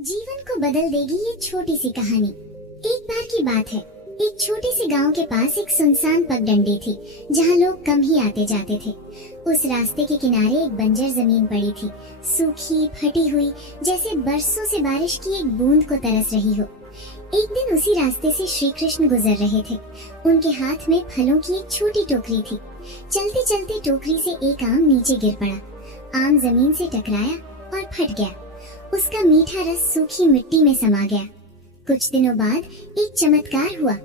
जीवन को बदल देगी ये छोटी सी कहानी। एक बार की बात है, एक छोटे से गांव के पास एक सुनसान पगडंडी थी जहां लोग कम ही आते जाते थे। उस रास्ते के किनारे एक बंजर जमीन पड़ी थी, सूखी फटी हुई, जैसे बरसों से बारिश की एक बूंद को तरस रही हो। एक दिन उसी रास्ते से श्री कृष्ण गुजर रहे थे। उनके हाथ में फलों की एक छोटी टोकरी थी। चलते चलते टोकरी से एक आम नीचे गिर पड़ा। आम जमीन से टकराया और फट गया। उसका मीठा रस सूखी मिट्टी में समा गया। कुछ दिनों बाद एक चमत्कार हुआ।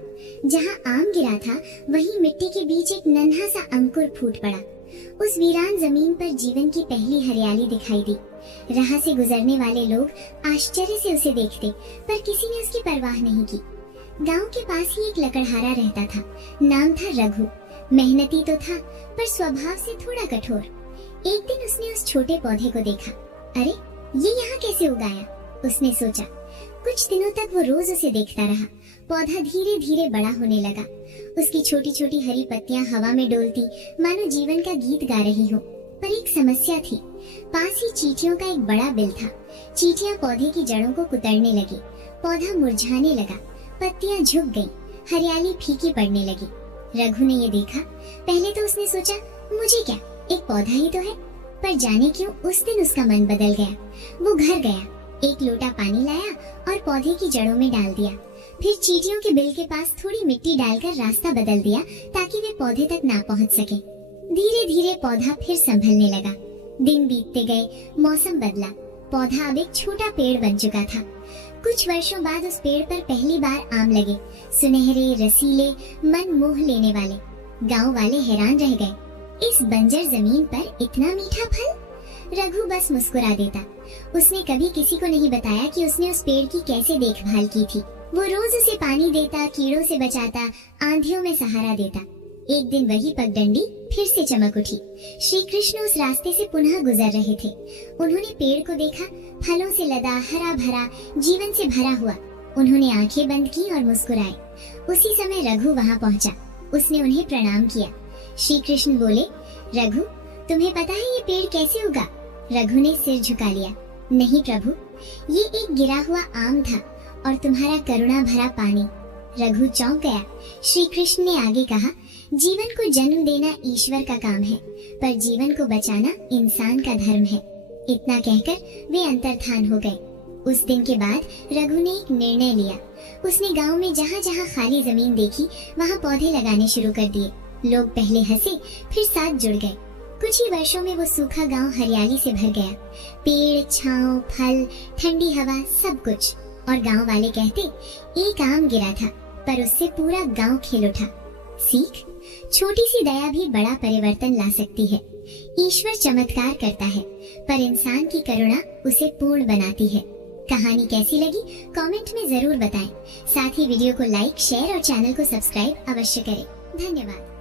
जहां आम गिरा था, वहीं मिट्टी के बीच एक नन्हा सा अंकुर फूट पड़ा। उस वीरान जमीन पर जीवन की पहली हरियाली दिखाई दी। राह से गुजरने वाले लोग आश्चर्य से उसे देखते, पर किसी ने उसकी परवाह नहीं की। गांव के पास ही एक लकड़हारा रहता था। नाम था रघु। मेहनती तो था, पर स्वभाव से थोड़ा कठोर। एक दिन उसने उस छोटे पौधे को देखा। अरे, ये यहाँ कैसे उगाया? उसने सोचा। कुछ दिनों तक वो रोज उसे देखता रहा। पौधा धीरे धीरे बड़ा होने लगा। उसकी छोटी छोटी हरी पत्तियां हवा में डोलती, मानो जीवन का गीत गा रही हो। पर एक समस्या थी। पास ही चींटियों का एक बड़ा बिल था। चींटियां पौधे की जड़ों को कुतरने लगी। पौधा मुरझाने लगा, पत्तियां झुक गईं, हरियाली फीकी पड़ने लगी। रघु ने ये देखा। पहले तो उसने सोचा, मुझे क्या, एक पौधा ही तो है। पर जाने क्यों उस दिन उसका मन बदल गया। वो घर गया, एक लोटा पानी लाया और पौधे की जड़ों में डाल दिया। फिर चींटियों के बिल के पास थोड़ी मिट्टी डालकर रास्ता बदल दिया ताकि वे पौधे तक ना पहुंच सके। धीरे धीरे पौधा फिर संभलने लगा। दिन बीतते गए, मौसम बदला। पौधा अब एक छोटा पेड़ बन चुका था। कुछ वर्षों बाद उस पेड़ पर पहली बार आम लगे, सुनहरे, रसीले, मन मोह लेने वाले। गांव वाले हैरान रह गए। इस बंजर जमीन पर इतना मीठा फल? रघु बस मुस्कुरा देता। उसने कभी किसी को नहीं बताया कि उसने उस पेड़ की कैसे देखभाल की थी। वो रोज उसे पानी देता, कीड़ों से बचाता, आंधियों में सहारा देता। एक दिन वही पगडंडी फिर से चमक उठी। श्री कृष्ण उस रास्ते से पुनः गुजर रहे थे। उन्होंने पेड़ को देखा, फलों से लदा, हरा भरा, जीवन से भरा हुआ। उन्होंने आंखें बंद की और मुस्कुराए। उसी समय रघु वहाँ पहुँचा। उसने उन्हें प्रणाम किया। श्री कृष्ण बोले, रघु, तुम्हें पता है ये पेड़ कैसे उगा? रघु ने सिर झुका लिया। नहीं प्रभु, ये एक गिरा हुआ आम था और तुम्हारा करुणा भरा पानी। रघु चौंक गया। श्री कृष्ण ने आगे कहा, जीवन को जन्म देना ईश्वर का काम है, पर जीवन को बचाना इंसान का धर्म है। इतना कहकर वे अंतर्धान हो गए। उस दिन के बाद रघु ने एक निर्णय लिया। उसने गांव में जहाँ जहाँ खाली जमीन देखी, वहाँ पौधे लगाने शुरू कर दिए। लोग पहले हंसे, फिर साथ जुड़ गए। कुछ ही वर्षों में वो सूखा गांव हरियाली से भर गया। पेड़, छांव, फल, ठंडी हवा, सब कुछ। और गांव वाले कहते, एक आम गिरा था, पर उससे पूरा गांव खिल उठा। सीख, छोटी सी दया भी बड़ा परिवर्तन ला सकती है। ईश्वर चमत्कार करता है, पर इंसान की करुणा उसे पूर्ण बनाती है। कहानी कैसी लगी कमेंट में जरूर बताएं। साथ ही वीडियो को लाइक, शेयर और चैनल को सब्सक्राइब अवश्य करें। धन्यवाद।